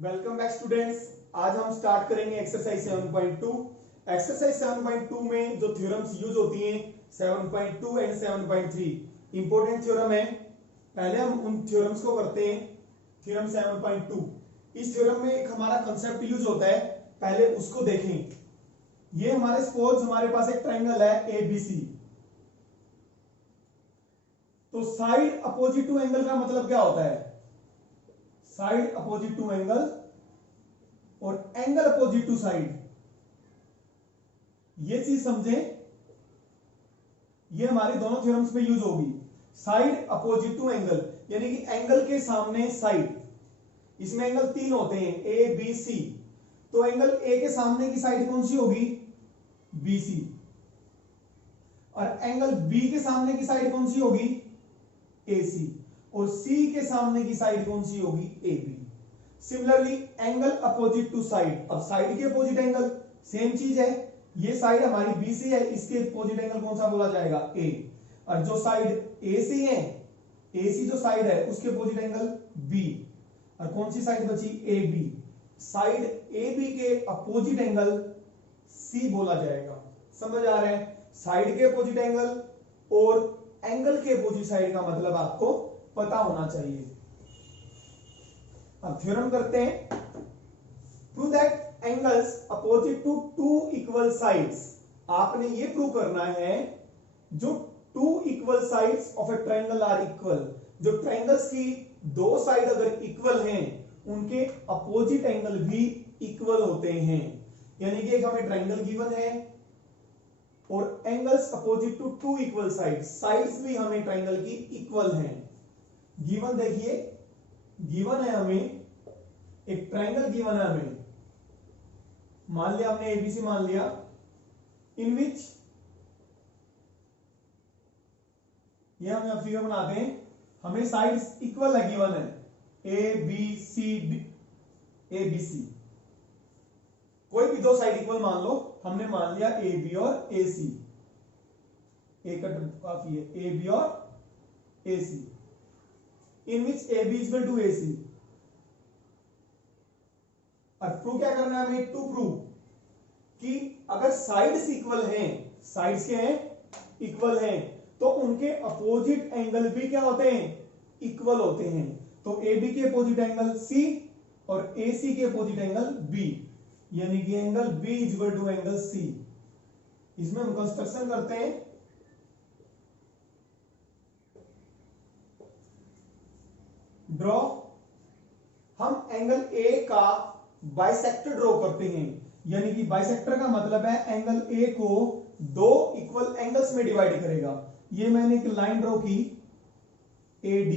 Welcome back students. आज हम start करेंगे एक्सरसाइज 7.2। एक्सरसाइज 7.2 में जो थ्योरम्स यूज होती हैं 7.2 एंड 7.3 इंपॉर्टेंट थ्योरम है। पहले हम उन थ्योरम्स को करते हैं। थ्योरम 7.2, इस थ्योरम में एक हमारा कंसेप्ट यूज होता है, पहले उसको देखें। ये हमारे सपोज हमारे पास एक ट्रायंगल है ABC, तो साइड अपोजिट टू एंगल का मतलब क्या होता है? साइड अपोजिट टू एंगल और एंगल अपोजिट टू साइड, ये चीज समझें। ये हमारी दोनों थ्योरम्स में यूज होगी। साइड अपोजिट टू एंगल यानी कि एंगल के सामने साइड। इसमें एंगल तीन होते हैं, ए बी सी। तो एंगल ए के सामने की साइड कौन सी होगी? BC। और एंगल बी के सामने की साइड कौन सी होगी? AC। और सी के सामने की साइड कौन सी होगी? AB। Similarly angle opposite to side, अब साइड के अपोजिट एंगल सेम चीज है। ये साइड हमारी BC है, इसके अपोजिट एंगल कौन सा बोला जाएगा? A। और जो साइड AC है, AC जो साइड है उसके अपोजिट एंगल B। और कौन सी साइड बची? AB। साइड AB के अपोजिट एंगल C बोला जाएगा। समझ आ रहा है? साइड के अपोजिट एंगल और एंगल के अपोजिट साइड का मतलब आपको पता होना चाहिए। अब थ्योरम करते हैं। Prove that angles opposite to two equal sides. आपने ये प्रूव करना है जो two equal sides of a triangle are equal, जो ट्रायंगल्स की दो साइड अगर इक्वल हैं उनके अपोजिट एंगल भी इक्वल होते हैं। यानी कि एक हमें ट्रायंगल गिवन है और angles opposite to two equal sides, sides भी हमें ट्रायंगल की इक्वल हैं। गिवन देखिए, गिवन है हमें एक ट्रायंगल गिवन है हमें, मान लिया हमने ABC मान लिया, इन विच ये हम फिगर बनाते हैं, हमें साइड्स इक्वल है, गिवन है ABC। कोई भी दो साइड इक्वल मान लो, हमने मान लिया AB और AC। एक काफी है, AB और AC, in which AB is equal to AC। और प्रूव क्या करना है हमें? टू प्रूव कि अगर साइड्स इक्वल हैं, साइड्स के हैं इक्वल हैं, तो उनके अपोजिट एंगल भी क्या होते हैं? इक्वल होते हैं। तो AB के अपोजिट एंगल C और AC के अपोजिट एंगल B, यानी कि angle B is equal to angle C। इसमें हम कंस्ट्रक्शन करते हैं। ड्रॉ, हम एंगल A का बाइसेक्टर ड्रॉ करते हैं। यानी कि बाइसेक्टर का मतलब है एंगल A को दो इक्वल एंगल्स में डिवाइड करेगा। ये मैंने एक लाइन ड्रॉ की AD।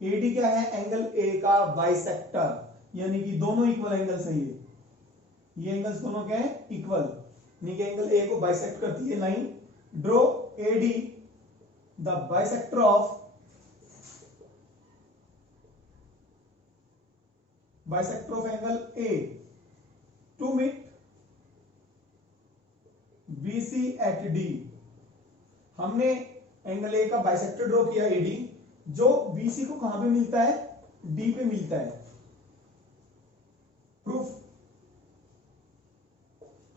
AD क्या है? एंगल A का बाइसेक्टर, यानी कि दोनों इक्वल एंगल्स हैं। ये एंगल्स दोनों क्या है? इक्वल, यानी कि एंगल A को बाइसेक्ट करती है line. Draw AD the bisector of angle A to meet BC at D। हमने एंगल A का बाइसेक्टर ड्रॉ किया AD, जो BC को कहां पे मिलता है? D पे मिलता है। प्रूफ,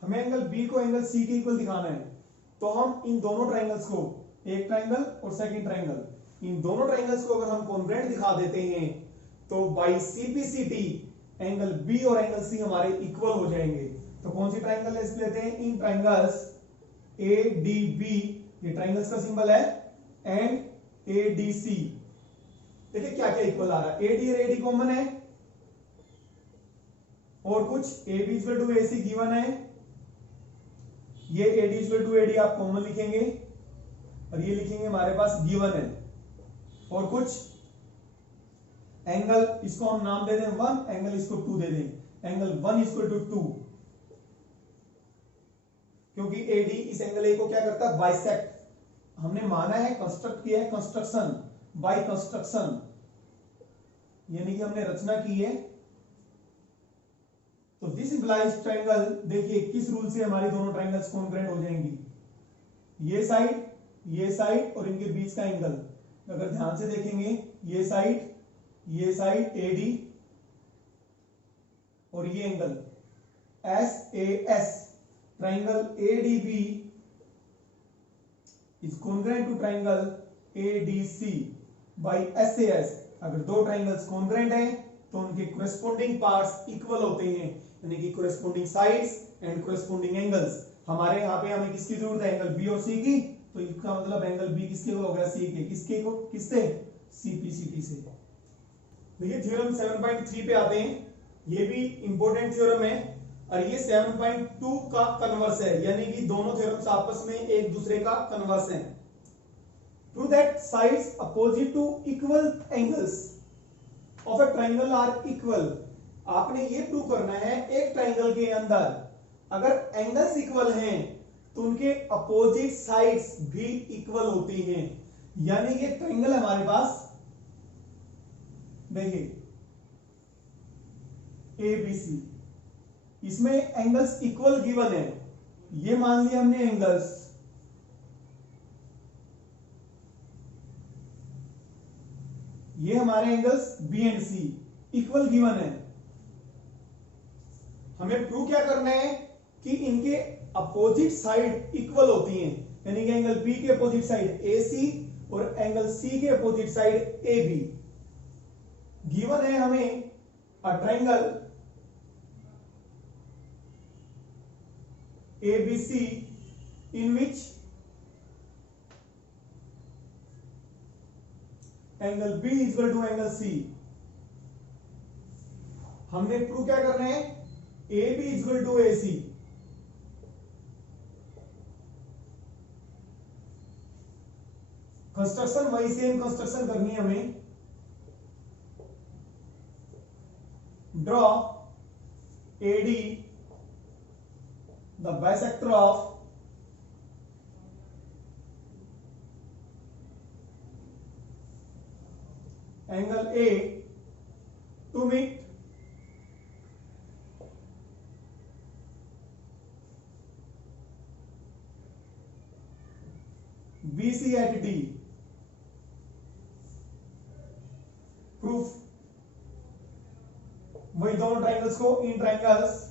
हमें एंगल B को एंगल C के इक्वल दिखाना है, तो हम इन दोनों ट्रायंगल्स को, एक ट्रायंगल और सेकंड ट्रायंगल, इन दोनों ट्रायंगल्स को अगर हम कॉन्ग्रुएंट दिखा देते हैं तो बाई CPCT एंगल B और एंगल C हमारे इक्वल हो जाएंगे। तो कौन सी ट्रायंगल लेते हैं? इन ट्रायंगल्स ADB, ये ट्रायंगल्स का सिंबल है, एंड ADC। देखिए क्या क्या इक्वल आ रहा है, AD और AD कॉमन है, और कुछ AB equal to AC given है, ये AD इक्वल टू AD आप कॉमन लिखेंगे, और ये लिखेंगे हमारे पास गिवन है, और कुछ एंगल, इसको हम नाम दे दें 1, एंगल इसको 2 दे दें, एंगल 1 इक्वल टू 2, क्योंकि AD इस एंगल A को क्या करता है? बाइसेक्ट। हमने माना है, कंस्ट्रक्ट किया है, कंस्ट्रक्शन बाय कंस्ट्रक्शन, यानी कि हमने रचना की है। तो दिस इंप्लाइज ट्रायंगल, देखिए किस रूल से हमारी दोनों ट्रायंगल्स कॉन्ग्रुएंट हो जाएंगी। ये साइड और इनके बीच का एंगल अगर ध्यान से देखेंगे, ये साइड AD और ये angle SAS, triangle ADB is congruent to triangle ADC by SAS। अगर दो ट्राइंगल्स कॉन्ग्रुएंट हैं तो उनके कोरेस्पोंडिंग पार्ट्स इक्वल होते हैं, यानी कि corresponding sides and corresponding angles. हमारे यहाँ पे हमें किसकी जरूरत है, एंगल B और C की, तो इसका मतलब एंगल B किसके हो गया, C के, किसके को, किससे, CPCT से। देखिए थ्योरम 7.3 पे आते हैं, ये भी इंपॉर्टेंट थ्योरम है और ये 7.2 का कन्वर्स है, यानी कि दोनों थ्योरम्स आपस में एक दूसरे का कन्वर्स हैं। Prove that sides opposite to equal angles of a triangle are equal। आपने ये प्रूव करना है एक ट्राइंगल के अंदर अगर एंगल्स इक्वल हैं तो उनके अपोजिट साइड्स भी इक्वल होती हैं। यानी ये ट्राइंगल है हमारे पास, देखिए ABC, इसमें एंगल्स इक्वल गिवन है। ये मान लिया हमने एंगल्स, ये हमारे angles B and C equal given है। हमें प्रूव क्या करना है कि इनके अपोजिट साइड इक्वल होती हैं, यानी कि एंगल B के अपोजिट साइड AC और एंगल C के अपोजिट साइड AB। गिवन है हमें a triangle ABC in which angle B is equal to angle C। हमने प्रूव क्या करना है, AB is equal to AC। Construction वही सेम कंस्ट्रक्शन करनी है हमें। Draw AD the bisector of angle A to meet BC at D। Proof वही दोनों ट्राइंगल्स को, इन ट्राइंगल्स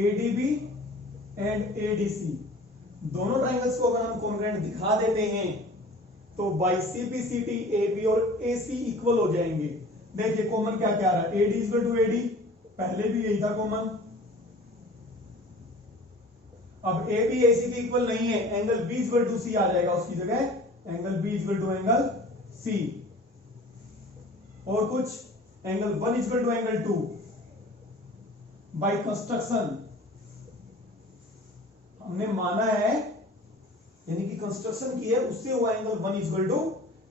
ADB एंड ADC, दोनों ट्राइंगल्स को अगर हम कॉन्ग्रुएंट दिखा देते हैं तो बाई CPCT AB और AC इक्वल हो जाएंगे। देखिए कॉमन क्या क्या रहा है, AD is equal to AD, पहले भी यही था कॉमन। अब AB AC के इक्वल नहीं है, angle B is equal to C आ जाएगा उसकी जगह, angle B is equal to angle C। और कुछ, angle 1 is equal to angle 2 by construction हमने माना है, यानी कि कंस्ट्रक्शन की है, उससे हुआ angle 1 is equal to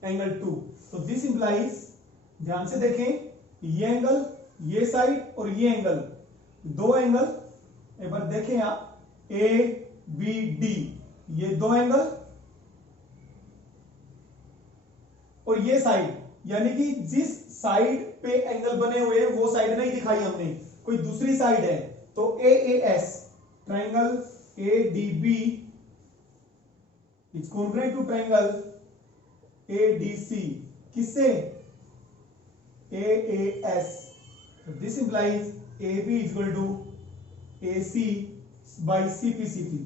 angle 2। तो दिस इंप्लाइज, ध्यान से देखें, ये एंगल, ये साइड और ये एंगल, दो एंगल, एक बार देखें आप, ABD, ये दो एंगल और ये साइड, यानी कि जिस साइड पे एंगल बने हुए हैं वो साइड नहीं दिखाई हमने, कोई दूसरी साइड है, तो AAS, triangle ADB is congruent to triangle ADC, किससे, AAS। This implies AB is equal to AC by CPCT।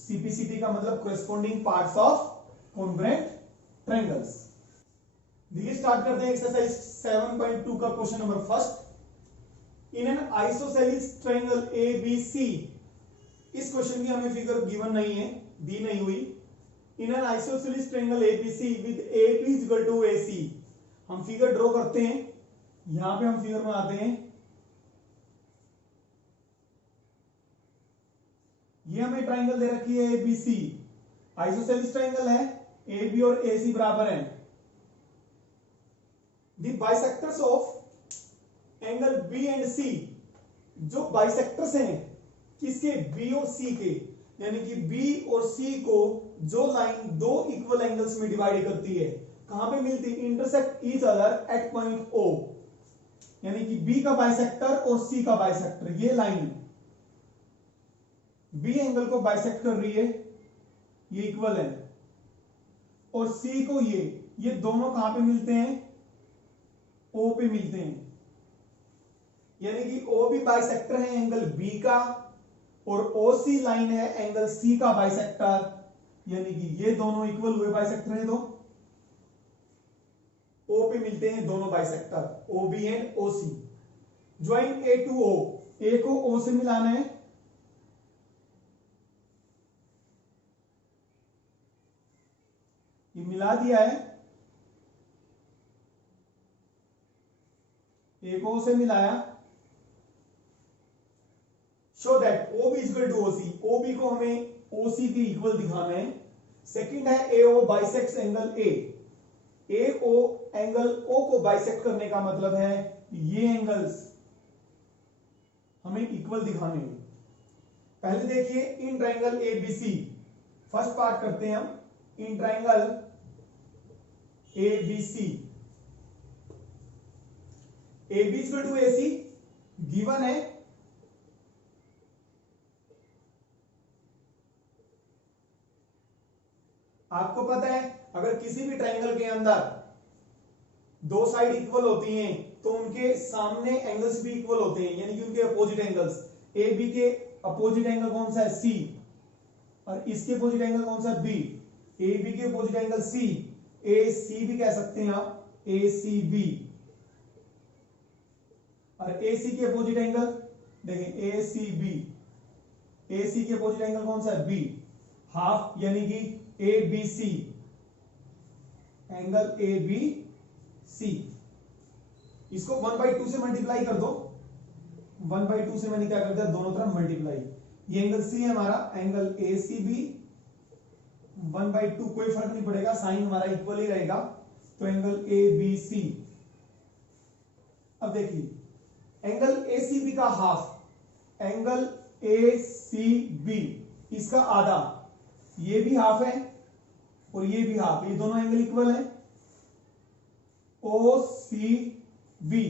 CPCT का मतलब corresponding parts of congruent triangles. देखिए स्टार्ट करते हैं एक्सरसाइज 7.2 का question number first. In an isosceles triangle ABC, इस question की हमें फिगर गिवन नहीं है, दी नहीं हुई। In an isosceles triangle ABC with AB is equal to AC, हम फिगर ड्रॉ करते हैं। यहां पे हम फिगर में आते हैं, ये हमें ट्राइंगल दे रखी है ABC, आइसोसेलिस ट्राइंगल है, AB और AC बराबर है। The bisectors of angle B and C, जो बाइसेक्टर्स हैं किसके, B और C के, यानी कि B और C को जो लाइन दो इक्वल एंगल्स में डिवाइड करती है, कहां पे मिलती, intersect each other at point O, यानी कि B का बाइसेक्टर और C का बाइसेक्टर, ये लाइन B एंगल को बाइसेक्ट कर रही है, ये इक्वल है, और C को ये दोनों कहां पे मिलते हैं, O पे मिलते हैं। यानी कि ओ भी बाइसेक्टर है एंगल बी का, और ओसी लाइन है एंगल सी का बाइसेक्टर, यानी कि ये दोनों इक्वल हुए बाइसेक्टर हैं। तो ओ पे मिलते हैं दोनों bisector O B and O C. Join A to O, A को ओ से मिलाना है, ये मिला दिया है, ए को ओ से मिलाया। Show that O B equal to OC, O B को हमें ओसी के इक्वल दिखाना है। सेकंड है A O bisects angle A O angle O को बाइसेक्ट करने का मतलब है ये एंगल्स हमें इक्वल दिखाने हैं। पहले देखिए in triangle A B C, first part करते हैं हम। In triangle A B C, A B equal to A C given है, आपको पता है अगर किसी भी ट्राइंगल के अंदर दो साइड इक्वल होती हैं तो उनके सामने एंगल्स भी इक्वल होते हैं, यानी कि उनके अपोजिट एंगल्स। ए बी के अपोजिट एंगल कौन सा है? सी। और इसके अपोजिट एंगल कौन सा है? बी। ए बी के अपोजिट एंगल सी, ए सी भी कह सकते हैं आप, ए सी बी। और ए सी के अपोजिट एंगल देखें, ए सी बी, ए सी के अपोजिट एंगल कौन सा है? बी। हाफ, यानी कि A B C, angle A B C. इसको 1/2 से मल्टीप्लाई कर दो, 1/2 से मैंने क्या कर दिया, दोनों तरफ मल्टीप्लाई। ये एंगल सी है हमारा, एंगल ए सी बी 1/2, कोई फर्क नहीं पड़ेगा, साइन हमारा इक्वल ही रहेगा, तो एंगल ए बी सी। अब देखिए एंगल ए सी बी का half, angle A C B इसका आधा, ये भी हाफ है और ये भी हाफ, ये दोनों एंगल इक्वल है। ओ सी बी,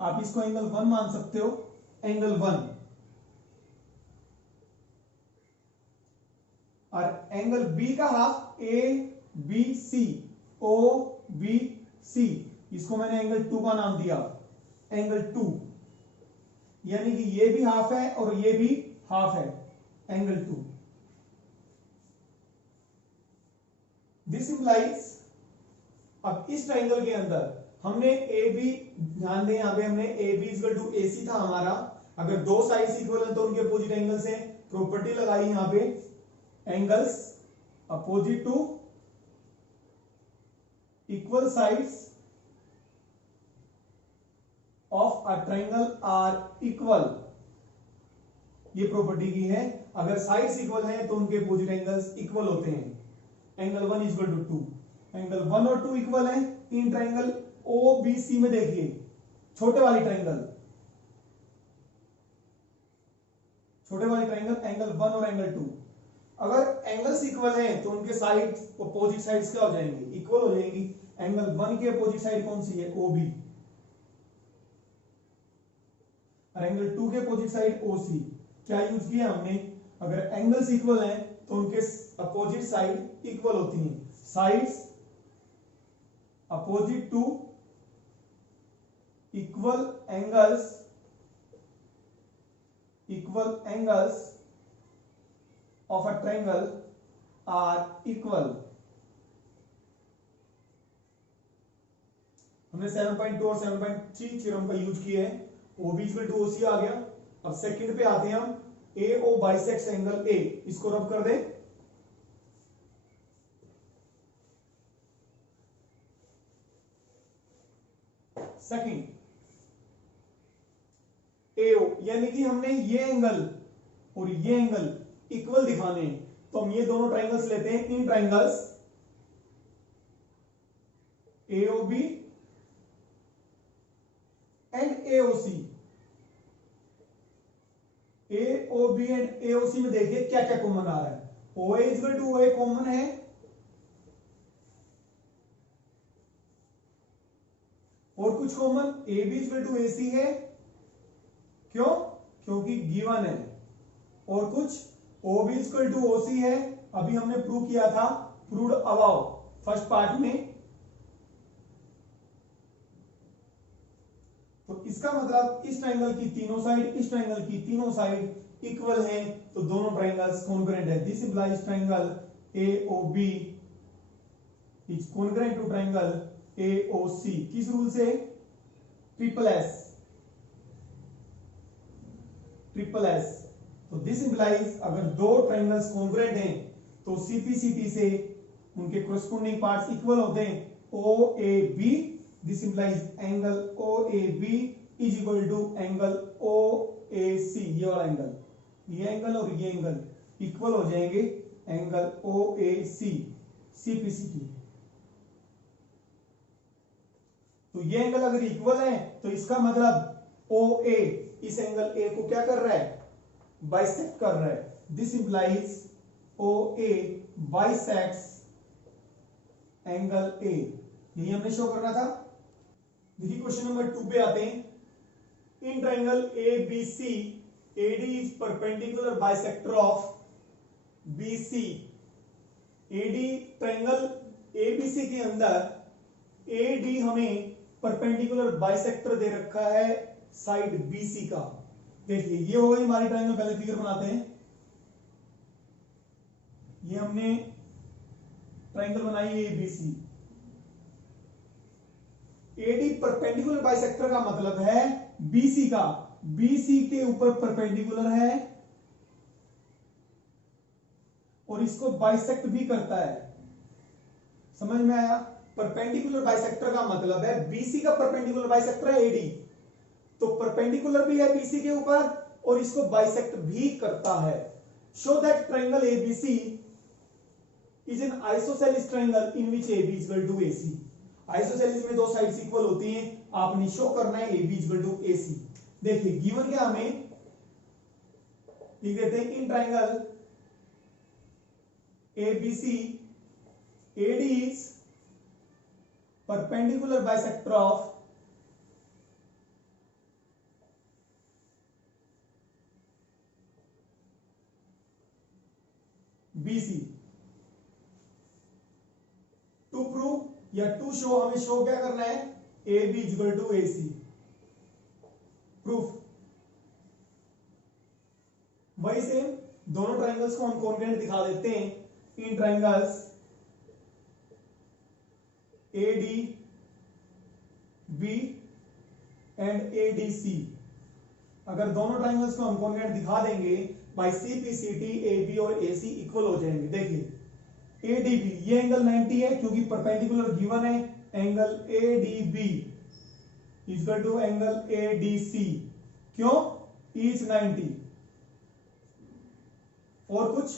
आप इसको एंगल 1 मान सकते हो, एंगल 1। और एंगल बी का half A B C, O B C, इसको मैंने एंगल 2 का नाम दिया, एंगल 2, यानी कि ये भी हाफ है और ये भी हाफ है, एंगल 2। दिस इंप्लाइज, अब इस ट्राइंगल के अंदर हमने ए बी, ध्यान दें यहां पे हमने ए बी इक्वल टू ए सी था हमारा, अगर दो साइड्स इक्वल है तो उनके अपोजिट एंगल्स हैं, प्रॉपर्टी लगाई यहां पे, angles opposite to equal sides of a triangle are equal, ये प्रॉपर्टी की है, अगर साइड्स इक्वल हैं तो उनके अपोजिट एंगल्स इक्वल होते हैं। एंगल 1 इक्वल टू 2, एंगल 1 और 2 इक्वल है इन ट्राइंगल ओ बी सी में। देखिए छोटे वाली ट्राइंगल, छोटे वाली ट्राइंगल एंगल 1 और एंगल 2, अगर एंगल्स इक्वल हैं तो उनके साइड अपोजिट साइड्स क्या हो जाएंगे? इक्वल हो जाएंगी। एंगल 1 के अपोजिट साइड कौन सी है? O B. और एंगल 2 के अपोजिट साइड ओ सी। क्या यूज किया हमने? अगर एंगल्स इक्वल हैं तो उनके अपोजिट साइड इक्वल होती हैं। Sides opposite to equal angles of a triangle are equal. हमने 7.2 और 7.3 थ्योरम का यूज किया है, O B equal to O C आ गया। अब सेकंड पे आते हैं हम, ए ओ बाइसेक्ट्स एंगल ए, इसको रब कर दें। सेकंड ए ओ, यानी कि हमने ये एंगल और ये एंगल इक्वल दिखाने हैं, तो हम ये दोनों ट्राइंगल्स लेते हैं, इन triangles A O B and A O C. A O B and A O C में देखिए क्या क्या कॉमन आ रहा है। O A equal to O A common है, और कुछ common, A B equal to A C है, क्यों? क्योंकि गिवन है। और कुछ O B equal to O C है, अभी हमने प्रूव किया था, प्रूव्ड अबाव फर्स्ट पार्ट में, तो इसका मतलब इस ट्रायंगल की तीनों साइड, इस ट्रायंगल की तीनों साइड इक्वल हैं, तो दोनों ट्रायंगल्स कॉन्ग्रुएंट है। This implies triangle AOB is congruent to triangle AOC। किस रूल से? Triple S. तो दिस इंप्लाइज अगर दो ट्रायंगल्स कॉन्ग्रुएंट हैं तो CPCT से उनके कोरेस्पोंडिंग पार्ट्स इक्वल होते हैं। OAB, this implies angle OAB is equal to angle OAC। ये वाला एंगल, ये एंगल और ये एंगल इक्वल हो जाएंगे एंगल OAC CPCT। तो ये एंगल अगर इक्वल है तो इसका मतलब OA इस एंगल A को क्या कर रहा है? बाइसेक्ट कर रहा है। This implies OA bisects angle A। यही हमने शो करना था। देखिए क्वेश्चन नंबर 2 पे आते हैं। In triangle ABC AD is perpendicular bisector of BC। AD triangle ABC के अंदर AD हमें परपेंडिकुलर बाइसेक्टर दे रखा है साइड BC का। देखिए ये हो गई हमारी ट्रायंगल। पहले फिगर बनाते हैं। ये हमने ट्रायंगल बनाई है ABC। AD परपेंडिकुलर बाइसेक्टर का मतलब है BC का, BC के ऊपर परपेंडिकुलर है और इसको बाइसेक्ट भी करता है। समझ में आया? परपेंडिकुलर बाइसेक्टर का मतलब है BC का परपेंडिकुलर बाइसेक्टर है AD, तो परपेंडिकुलर भी है BC के ऊपर और इसको बाइसेक्ट भी करता है। Show that triangle ABC is an isosceles triangle in which AB is equal to AC। Isosceles में दो साइड्स इक्वल होती हैं, आपने शो करना है AB is equal to AC। देखिए गिवन क्या हमें लिख देते हैं। In triangle ABC AD is perpendicular bisector of BC। To prove या टू शो, हमें शो क्या करना है? AB is equal to AC। Proof वही से दोनों ट्रायंगल्स को हम कॉन्ग्रुएंट दिखा देते हैं। In triangles ADB and ADC, अगर दोनों ट्रायंगल्स को हम कॉन्ग्रुएंट दिखा देंगे बाय CPCT AB और AC इक्वल हो जाएंगे। देखिए ADB ये एंगल 90 है क्योंकि परपेंडिकुलर गिवन है। Angle ADB equal to angle ADC, क्यों? इज 90। और कुछ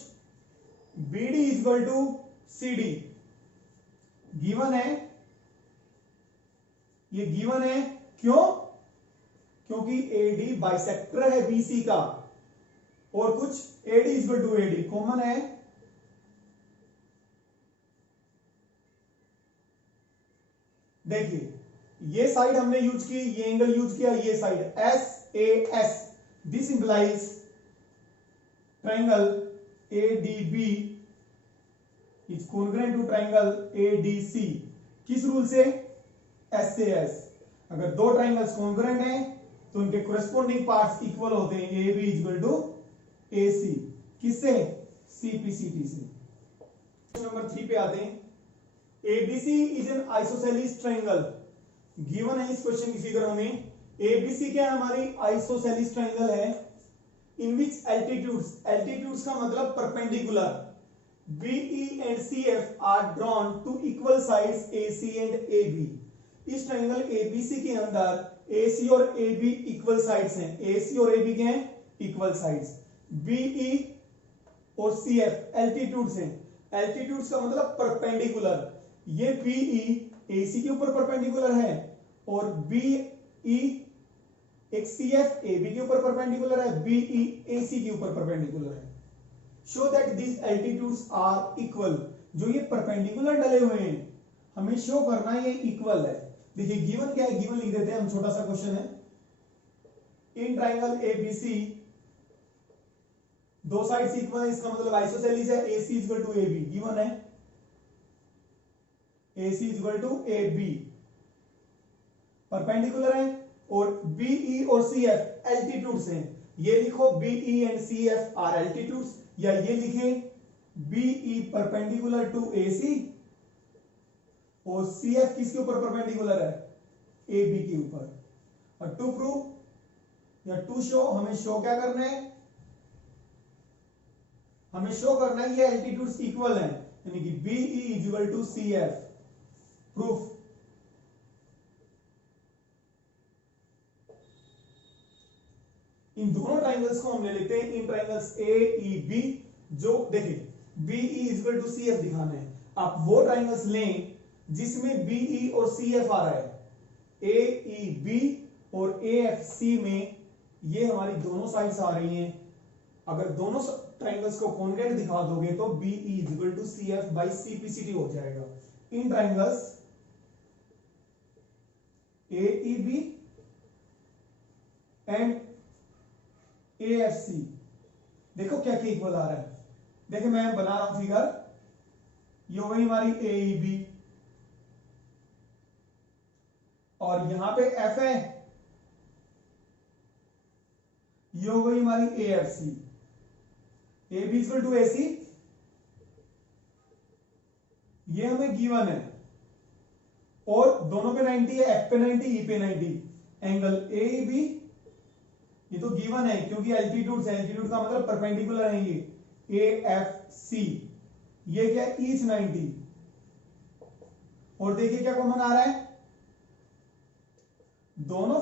BD equal to CD given है, ये गिवन है क्यों? क्योंकि AD बाइसेक्टर है BC का। और कुछ AD equal to AD common है। देखिए ये साइड हमने यूज की, ये एंगल यूज किया, ये side SAS। This implies triangle ADB is congruent to triangle ADC। किस रूल से? SAS। अगर दो ट्रायंगल्स कॉन्ग्रुएंट हैं तो उनके कोरेस्पोंडिंग पार्ट्स इक्वल होते हैं। AB is equal to AC। किससे? CPCT से। नंबर 3 पे आते हैं। ABC is an isosceles triangle. Given है इस क्वेश्चन की फिगर हमें। ABC क्या है? हमारी आइसोसेलेस ट्रायंगल है इन विच एल्टीट्यूड्स का मतलब perpendicular BE and CF are drawn to equal sides AC and AB। इस ट्रायंगल ABC के अंदर AC और AB इक्वल साइड्स हैं। AC और AB के हैं इक्वल साइड्स। BE और CF एल्टीट्यूड्स हैं। एल्टीट्यूड्स का मतलब परपेंडिकुलर। ये BE AC के ऊपर परपेंडिकुलर है और BE एक CF AB के ऊपर परपेंडिकुलर है, BE AC के ऊपर परपेंडिकुलर है। Show that this altitudes are equal. जो ये परपेंडिकुलर डले हुए हैं हमें शो करना है ये इक्वल है। देखिए गिवन क्या है? गिवन लिख देते हैं हम, छोटा सा क्वेश्चन है। इन ट्रायंगल ABC दो साइड्स इक्वल है, इसका मतलब आइसोसेलेस है। AC equal to AB given है। AC equal to AB perpendicular है और बीई और सीएफ एल्टीट्यूड्स हैं। ये लिखो BE and CF are altitudes, या ये लिखें बीई परपेंडिकुलर टू एसी और सीएफ किसके ऊपर परपेंडिकुलर है, ए बी के ऊपर। और टू प्रूव या टू शो, हमें शो क्या करना है, हमें शो करना है ये एल्टीट्यूड्स इक्वल हैं, यानी कि BE is equal to CF. Proof, इन दोनों ट्राइंगल्स को हम ले लेते हैं, इन ट्राइंगल्स ए ई बी, जो देखिए BE is equal to CF दिखाना है। आप वो ट्राइंगल्स लें जिसमें बीई और सीएफ आ रहा है, ए ई बी और ए एफ सी में ये हमारी दोनों साइड्स आ रही हैं। अगर दोनों ट्राइंगल्स को कॉन्केट दिखा दोगे तो BE is equal to CF by CPCT हो जाएगा। इन triangles A E B and A F C, देखो क्या क्या इक्वल आ रहा है। देखिए मैं बना रहा हूं फिगर, ये हो गई हमारी ए ई बी और यहां पे एफ है, ये हो गई हमारी A F C. A B equal to A C, ये हमें गिवन है और दोनों पे 90 है, एफ पे 90, ई पे 90। एंगल ए बी ये तो गिवन है क्योंकि एल्टीट्यूड है, एल्टीट्यूड का मतलब परपेंडिकुलर है। ये ए एफ सी, ये क्या है, ईच 90। और देखिए क्या कॉमन आ रहा है, दोनों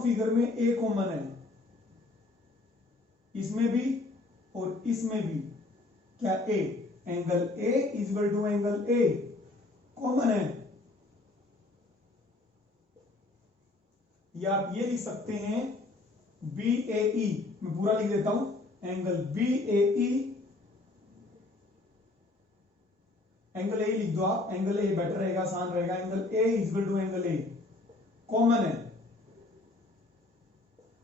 फिगर में ए कॉमन है, इसमें भी और इसमें भी। क्या A, angle A is equal to angle A common है। या आप ये लिख सकते हैं बी ए ई, मैं पूरा लिख देता हूं, angle B A E, angle A लिख दो आप, एंगल ए बेटर रहेगा, आसान रहेगा। Angle A is equal to angle A common है।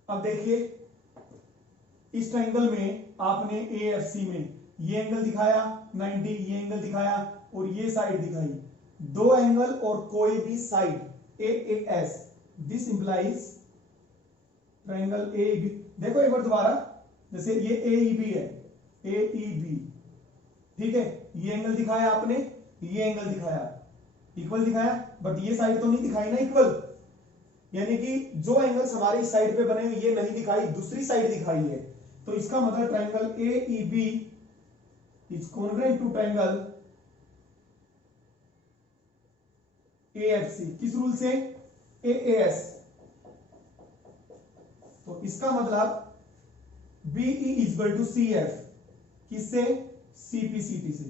अब देखिए इस ट्रायंगल में आपने ए एफ सी में ये एंगल दिखाया 90, ये एंगल दिखाया और ये साइड दिखाई, दो एंगल और कोई भी side A A S, this implies triangle A B. देखो एक बार दोबारा, जैसे ये ए ई बी है, ए ई बी, ठीक है, ये एंगल दिखाया आपने, ये एंगल दिखाया, इक्वल दिखाया, बट ये साइड तो नहीं दिखाई ना इक्वल, यानी कि जो एंगल्स हमारी साइड पे बने हुए ये नहीं दिखाई, दूसरी साइड दिखाई है। तो इसका मतलब triangle A E B is congruent to triangle A F C, किस रूल से, ए एस। तो इसका मतलब BE is equal to C F, किससे, सीपीसीटी से।